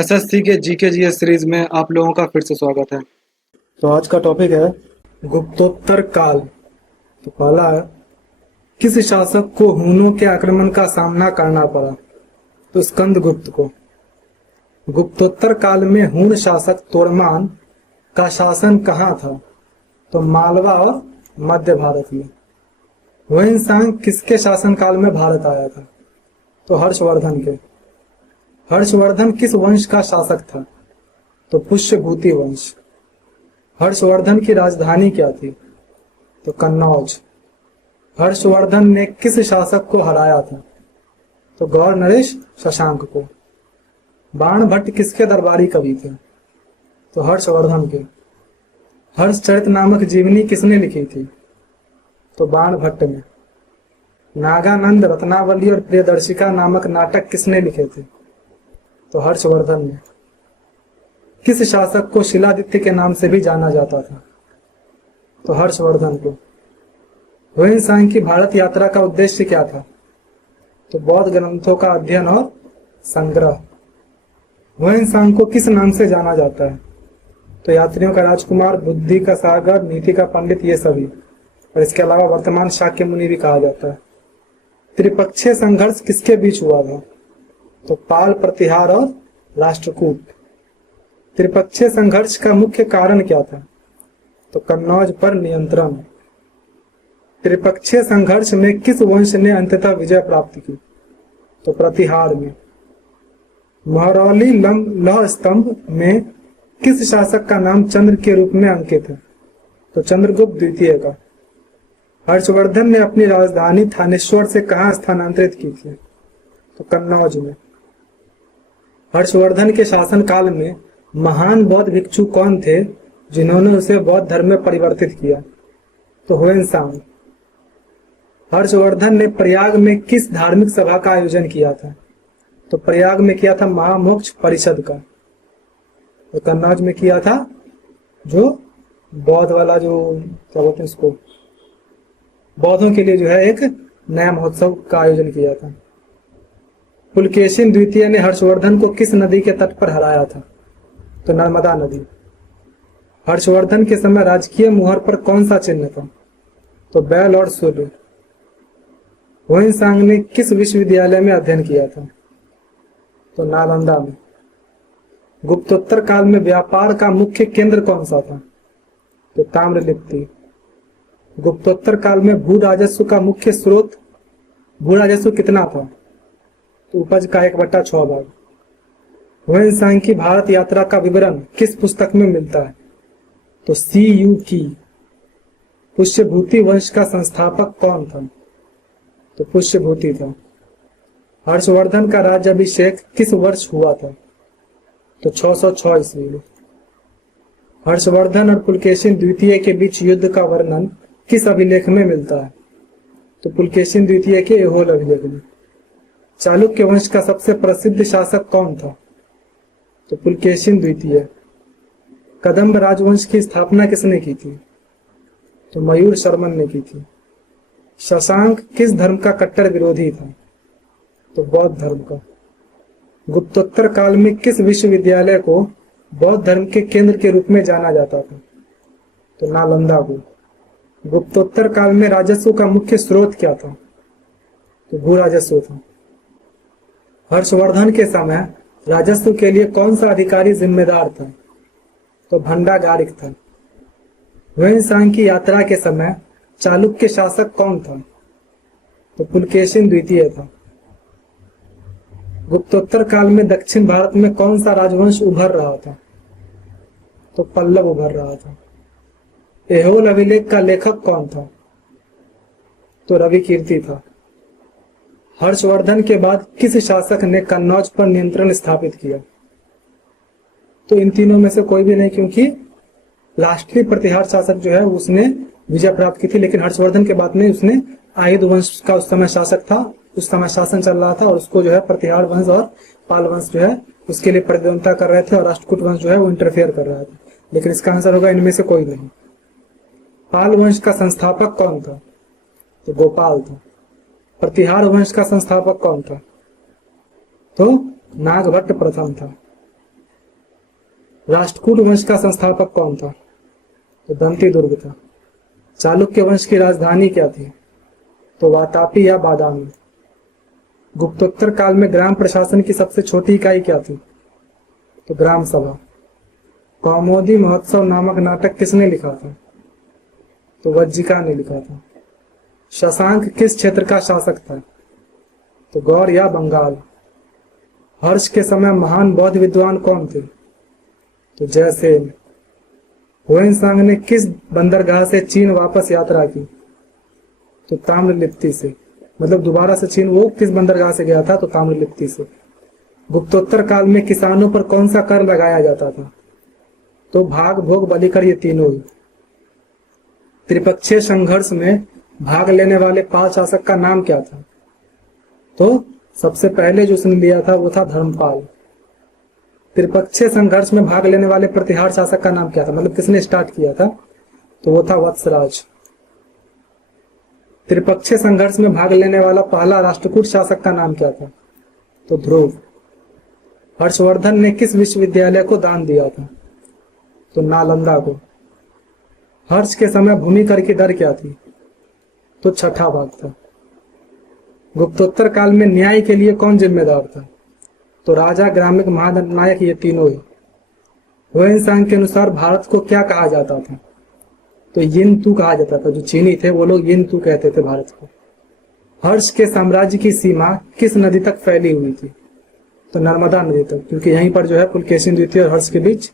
SSC के GK GS series में आप लोगों का फिर से स्वागत है। तो आज का टॉपिक है गुप्तोत्तर काल। तो पहला है, किस शासक को हूनों के आक्रमण का सामना करना पड़ा? तो स्कंदगुप्त को। गुप्तोत्तर काल में हून शासक तोड़मान का शासन कहाँ था? तो मालवा और मध्य भारत में। हुएनसांग किसके शासन काल में भारत आया था? तो हर्षवर्धन के। हर्षवर्धन किस वंश का शासक था? तो पुष्यभूति वंश। हर्षवर्धन की राजधानी क्या थी? तो कन्नौज। हर्षवर्धन ने किस शासक को हराया था? तो गौर नरेश शशांक को। बाणभट्ट किसके दरबारी कवि थे? तो हर्षवर्धन के। हर्षचरित नामक जीवनी किसने लिखी थी? तो बाणभट्ट ने। नागानंद, रत्नावली और प्रियदर्शिका नामक नाटक किसने लिखे थे? तो हर्षवर्धन ने। किस शासक को शिलादित्य के नाम से भी जाना जाता था? तो हर्षवर्धन को। हुएनसांग की भारत यात्रा का उद्देश्य क्या था? तो बौद्ध ग्रंथों का अध्ययन और संग्रह। हुएनसांग को किस नाम से जाना जाता है? तो यात्रियों का राजकुमार, बुद्धि का सागर, नीति का पंडित, ये सभी। और इसके अलावा वर्तमान शाक्य मुनि भी कहा जाता है। त्रिपक्षीय संघर्ष किसके बीच हुआ था? तो पाल, प्रतिहार और राष्ट्रकूट। त्रिपक्षीय संघर्ष का मुख्य कारण क्या था? तो कन्नौज पर नियंत्रण। त्रिपक्षीय संघर्ष में किस वंश ने अंततः विजय प्राप्त की? तो प्रतिहार में। महरौली लौह स्तंभ में किस शासक का नाम चंद्र के रूप में अंकित है? तो चंद्रगुप्त द्वितीय का। हर्षवर्धन ने अपनी राजधानी थानेश्वर से कहां स्थानांतरित की थी? तो कन्नौज में। हर्षवर्धन के शासन काल में महान बौद्ध भिक्षु कौन थे जिन्होंने उसे बौद्ध धर्म में परिवर्तित किया? तो हुएनसांग। हर्षवर्धन ने प्रयाग में किस धार्मिक सभा का आयोजन किया था? तो प्रयाग में किया था महामोक्ष परिषद का। तो कन्नौज में किया था जो बौद्ध वाला, जो क्या बोलते हैं उसको, बौद्धों के लिए जो है एक नया महोत्सव का आयोजन किया था। पुलकेशिन द्वितीय ने हर्षवर्धन को किस नदी के तट पर हराया था? तो नर्मदा नदी। हर्षवर्धन के समय राजकीय मुहर पर कौन सा चिन्ह था? तो बैल और सूर्य। हुएनसांग ने किस विश्वविद्यालय में अध्ययन किया था? तो नालंदा में। गुप्तोत्तर काल में व्यापार का मुख्य केंद्र कौन सा था? तो ताम्रलिप्ति। गुप्तोत्तर काल में भू राजस्व का मुख्य स्रोत, भू राजस्व कितना था? तो उपज का 1/6 भाग। हुएनसांग की भारत यात्रा का विवरण किस पुस्तक में मिलता है? तो CU की। पुष्यभूति वंश का संस्थापक कौन था? तो पुष्यभूति था। हर्षवर्धन का राज्याभिषेक किस वर्ष हुआ था? तो 606 ईस्वी में। हर्षवर्धन और पुलकेशिन द्वितीय के बीच युद्ध का वर्णन किस अभिलेख में मिलता है? तो पुलकेशिन द्वितीय के ऐहोल अभिलेख में। चालुक्य वंश का सबसे प्रसिद्ध शासक कौन था? तो पुलकेशिन द्वितीय। कदंब राजवंश की स्थापना किसने की थी? तो मयूर शर्मन ने की थी। शशांक किस धर्म का कट्टर विरोधी था? तो बौद्ध धर्म का। गुप्तोत्तर काल में किस विश्वविद्यालय को बौद्ध धर्म के केंद्र के रूप में जाना जाता था? तो नालंदा को। गुप्तोत्तर काल में राजस्व का मुख्य स्रोत क्या था? तो भू राजस्व था। हर्षवर्धन के समय राजस्व के लिए कौन सा अधिकारी जिम्मेदार था? तो भंडागारिक था। हुएनसांग की यात्रा के समय चालुक्य शासक कौन था? तो पुलकेशिन द्वितीय था। गुप्तोत्तर काल में दक्षिण भारत में कौन सा राजवंश उभर रहा था? तो पल्लव उभर रहा था। ऐहोल अभिलेख का लेखक कौन था? तो रविकीर्ति था। हर्षवर्धन के बाद किस शासक ने कन्नौज पर नियंत्रण स्थापित किया? तो इन तीनों में से कोई भी नहीं, क्योंकि राष्ट्रीय प्रतिहार शासक जो है उसने विजय प्राप्त की थी, लेकिन हर्षवर्धन के बाद में उसने आयुध वंश का उस समय शासक था, उस समय शासन चल रहा था, और उसको जो है प्रतिहार वंश और पाल वंश जो है उसके लिए प्रतिद्वंदता कर रहे थे, और राष्ट्रकूट वंश जो है वो इंटरफेयर कर रहा था। लेकिन इसका आंसर होगा इनमें से कोई नहीं। पाल वंश का संस्थापक कौन था? तो गोपाल था। प्रतिहार वंश का संस्थापक कौन था? तो नागभट्ट प्रथम था। राष्ट्रकूट वंश का संस्थापक कौन था? तो दंती दुर्ग था। चालुक्य वंश की राजधानी क्या थी? तो वातापी या बादामी। गुप्तोत्तर काल में ग्राम प्रशासन की सबसे छोटी इकाई क्या थी? तो ग्राम सभा। कौमुदी महोत्सव नामक नाटक किसने लिखा था? तो वज्जिका ने लिखा था। शशांक किस क्षेत्र का शासक था? तो गौड़ या बंगाल। हर्ष के समय महान बौद्ध विद्वान कौन थे? तो जयसेन। हुएनसांग ने किस बंदरगाह से चीन वापस यात्रा की? तो ताम्रलिप्ति से। मतलब दोबारा से चीन वो किस बंदरगाह से गया था? तो ताम्रलिप्ति से। गुप्तोत्तर काल में किसानों पर कौन सा कर लगाया जाता था? तो भाग, भोग, बलिकर, ये तीनों ही। त्रिपक्षीय संघर्ष में भाग लेने वाले पाल शासक का नाम क्या था? तो सबसे पहले जो उसने लिया था वो था धर्मपाल। त्रिपक्षीय संघर्ष में भाग लेने वाले प्रतिहार शासक का नाम क्या था? मतलब किसने स्टार्ट किया था? तो वो था वत्सराज। त्रिपक्षीय संघर्ष में भाग लेने वाला पहला राष्ट्रकूट शासक का नाम क्या था? तो ध्रुव। हर्षवर्धन ने किस विश्वविद्यालय को दान दिया था? तो नालंदा को। हर्ष के समय भूमि कर की दर क्या थी? तो छठा भाग था। गुप्तोत्तर काल में न्याय के लिए कौन जिम्मेदार था? तो राजा, ग्रामिक, महानायक, ये तीनों ही। हुएनसांग के अनुसार भारत को क्या कहा जाता था? तो यिन तू कहा जाता था। जो चीनी थे वो लोग यिन तू कहते थे भारत को। हर्ष के साम्राज्य की सीमा किस नदी तक फैली हुई थी? तो नर्मदा नदी तक, क्योंकि यहीं पर जो है पुलकेशिन द्वितीय और हर्ष के बीच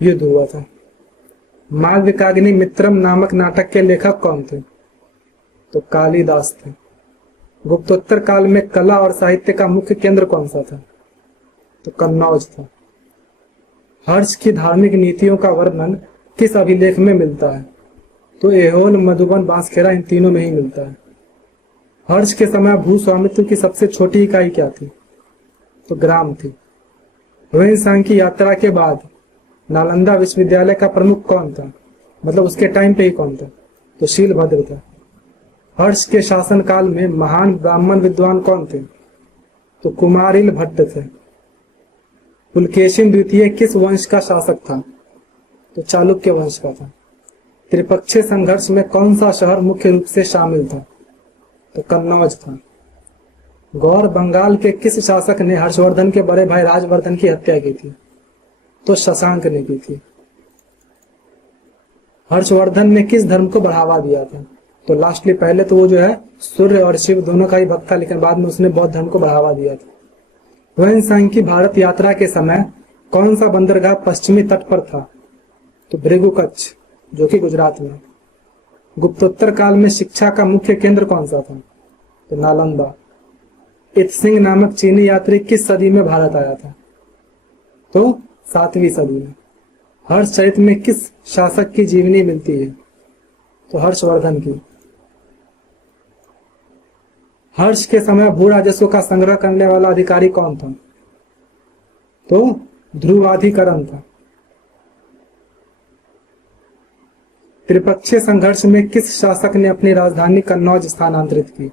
युद्ध हुआ था। मालविकाग्नि मित्रम नामक नाटक के लेखक कौन थे? तो कालिदास थे। गुप्तोत्तर काल में कला और साहित्य का मुख्य केंद्र कौन सा था? तो कन्नौज था। हर्ष की धार्मिक नीतियों का वर्णन किस अभिलेख में मिलता है? तो ऐहोल, मधुबन, बांसखेड़ा, इन तीनों में ही मिलता है। हर्ष के समय भू स्वामित्व की सबसे छोटी इकाई क्या थी? तो ग्राम थी। हुएनसांग की यात्रा के बाद नालंदा विश्वविद्यालय का प्रमुख कौन था? मतलब उसके टाइम पे ही कौन था? तो शीलभद्र था। हर्ष के शासन काल में महान ब्राह्मण विद्वान कौन थे? तो कुमारिल भट्ट थे। पुलकेशिन द्वितीय किस वंश का शासक था? तो चालुक्य वंश का था। त्रिपक्षीय संघर्ष में कौन सा शहर मुख्य रूप से शामिल था? तो कन्नौज था। गौड़ बंगाल के किस शासक ने हर्षवर्धन के बड़े भाई राजवर्धन की हत्या की थी? तो शशांक ने की थी। हर्षवर्धन ने किस धर्म को बढ़ावा दिया था? तो लास्टली पहले तो वो जो है सूर्य और शिव दोनों का ही भक्त था, लेकिन बाद में उसने बौद्ध धर्म को बढ़ावा दिया था। हुएनसांग की भारत यात्रा के समय कौन सा बंदरगाह पश्चिमी तट पर था? तो भृगुकच्छ, जो कि गुजरात में। गुप्तोत्तर काल में शिक्षा का मुख्य केंद्र कौन सा था? तो नालंदा। इत्सिंग नामक चीनी यात्री किस सदी में भारत आया था? तो 7वीं सदी में। हर्षचरित में किस शासक की जीवनी मिलती है? तो हर्षवर्धन की। हर्ष के समय भू राजस्व का संग्रह करने वाला अधिकारी कौन था? तो ध्रुवाधिकरण था। त्रिपक्षीय संघर्ष में किस शासक ने अपनी राजधानी कन्नौज स्थानांतरित की?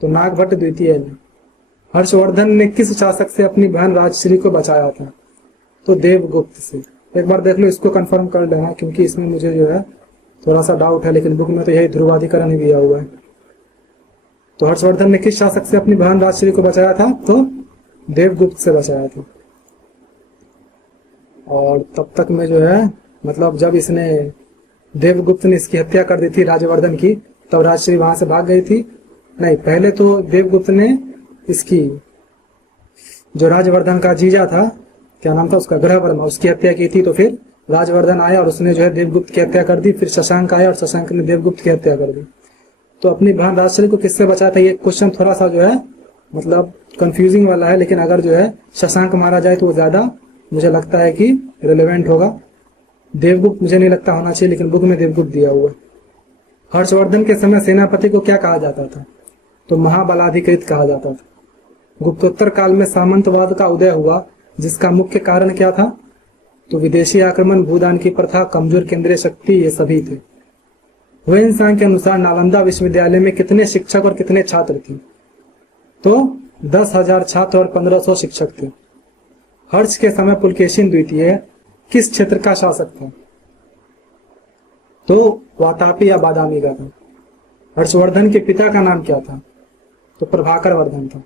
तो नागभट्ट द्वितीय ने। हर्षवर्धन ने किस शासक से अपनी बहन राजश्री को बचाया था? तो देवगुप्त से। एक बार देख लो, इसको कंफर्म कर लेना, क्योंकि इसमें मुझे जो है थोड़ा सा डाउट है, लेकिन बुक में तो यही ध्रुवाधिकरण ही दिया हुआ है। तो हर्षवर्धन ने किस शासक से अपनी बहन राजश्री को बचाया था? तो देवगुप्त से बचाया था। और तब तक में जो है मतलब जब इसने देवगुप्त ने इसकी हत्या कर दी थी राजवर्धन की, तब राजश्री वहां से भाग गई थी। नहीं, पहले तो देवगुप्त ने इसकी जो राजवर्धन का जीजा था, क्या नाम था उसका, ग्रहवर्मा, उसकी हत्या की थी। तो फिर राजवर्धन आया और उसने जो है देवगुप्त की हत्या कर दी। फिर शशांक आया और शशांक ने देवगुप्त की हत्या कर दी। तो अपनी बहन राजश्री को किससे बचाया था? ये क्वेश्चन थोड़ा सा जो है मतलब कंफ्यूजिंग वाला है, लेकिन अगर जो है शशांक मारा जाए तो वो ज्यादा मुझे लगता है कि रिलेवेंट होगा। देवगुप्त मुझे नहीं लगता होना चाहिए, लेकिन बुक में देवगुप्त दिया हुआ है। हर्षवर्धन के समय सेनापति को क्या कहा जाता था? तो महाबलाधिकृत कहा जाता था। गुप्तोत्तर काल में सामंतवाद का उदय हुआ, जिसका मुख्य कारण क्या था? तो विदेशी आक्रमण, भूदान की प्रथा, कमजोर केंद्रीय शक्ति, ये सभी थे। हुएनसांग के अनुसार नालंदा विश्वविद्यालय में कितने शिक्षक और कितने छात्र थे? तो 10,000 छात्र और 1500 शिक्षक थे। हर्ष के समय पुलकेशिन द्वितीय किस क्षेत्र का शासक था? तो वातापी या बादामी का था। हर्षवर्धन के पिता का नाम क्या था? तो प्रभाकर वर्धन था।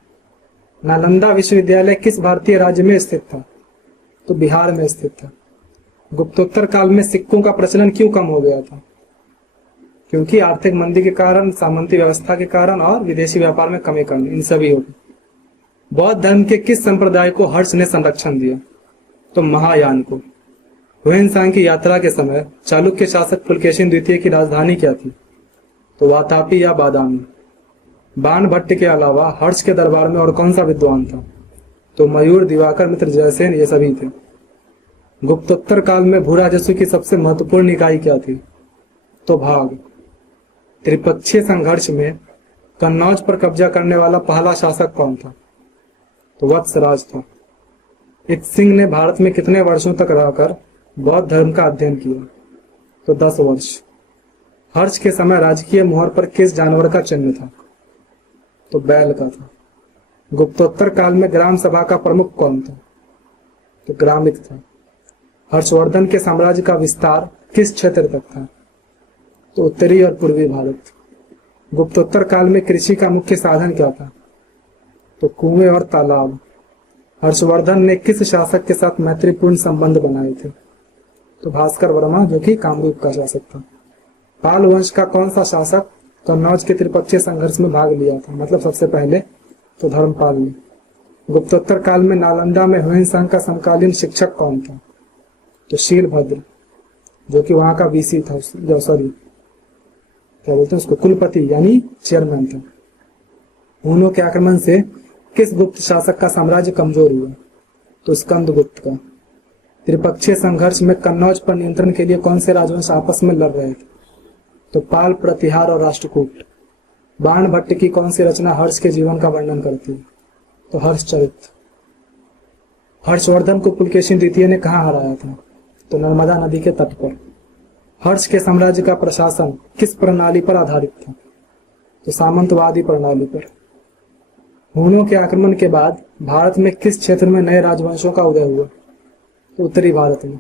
नालंदा विश्वविद्यालय किस भारतीय राज्य में स्थित था? तो बिहार में स्थित था। गुप्तोत्तर काल में सिक्कों का प्रचलन क्यों कम हो गया था? क्योंकि आर्थिक मंदी के कारण, सामंती व्यवस्था के कारण और विदेशी व्यापार में कमी इन सभी हो गई। बौद्ध धर्म के किस संप्रदाय को हर्ष ने संरक्षण दिया? तो महायान को। हुएनसांग की यात्रा के समय चालुक्य शासक पुलकेशिन द्वितीय की राजधानी क्या थी? तो वातापी या बादामी। बाणभट्ट के अलावा हर्ष के दरबार में और कौन सा विद्वान था? तो मयूर, दिवाकर मित्र, जयसेन, ये सभी थे। गुप्तोत्तर काल में भूराजस्व की सबसे महत्वपूर्ण इकाई क्या थी? तो भाग। त्रिपक्षीय संघर्ष में कन्नौज पर कब्जा करने वाला पहला शासक कौन था? तो वत्सराज था। इत सिंह ने भारत में कितने वर्षों तक रहकर बौद्ध धर्म का अध्ययन किया? तो 10 वर्ष। हर्ष के समय राजकीय मोहर पर किस जानवर का चिन्ह था? तो बैल का था। गुप्तोत्तर काल में ग्राम सभा का प्रमुख कौन था? तो ग्रामिक था। हर्षवर्धन के साम्राज्य का विस्तार किस क्षेत्र तक था? तो उत्तरी और पूर्वी भारत। गुप्तोत्तर काल में कृषि का मुख्य साधन क्या था? तो कुएं और तालाब। हर्षवर्धन ने किस शासक के साथ मैत्रीपूर्ण संबंध बनाए थे? तो भास्कर वर्मा, जो कि कामरूप का शासक था। पाल वंश का कौन सा शासक कन्नौज के त्रिपक्षीय संघर्ष में भाग लिया था, मतलब सबसे पहले? तो धर्मपाल ने। गुप्तोत्तर काल में नालंदा में हुएनसांग का समकालीन शिक्षक कौन था? तो शीलभद्र, जो कि वहां का वीसी था, क्या बोलते हैं उसको, कुलपति यानी चेयरमैन था। हुनों के आक्रमण से किस गुप्त शासक का साम्राज्य कमजोर हुआ? तो स्कंदगुप्त का। त्रिपक्षीय संघर्ष में कन्नौज पर नियंत्रण के लिए कौन से राजवंश आपस में लड़ रहे थे? तो पाल, प्रतिहार और राष्ट्रकूट। बाणभट्ट की कौन सी रचना हर्ष के जीवन का वर्णन करती है? तो हर्षचरित। हर्षवर्धन को पुलकेशिन द्वितीय ने कहाँ हराया था? तो नर्मदा नदी के तट पर। हर्ष के साम्राज्य का प्रशासन किस प्रणाली पर आधारित था? तो सामंतवादी प्रणाली पर। हुनों के आक्रमण के बाद भारत में किस क्षेत्र में नए राजवंशों का उदय हुआ? तो उत्तरी भारत में।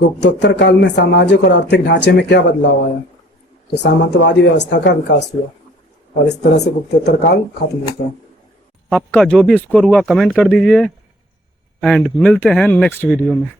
गुप्तोत्तर काल में सामाजिक और आर्थिक ढांचे में क्या बदलाव आया? तो सामंतवादी व्यवस्था का विकास हुआ। और इस तरह से गुप्तोत्तर काल खत्म होता है। आपका जो भी स्कोर हुआ कमेंट कर दीजिए एंड मिलते हैं नेक्स्ट वीडियो में।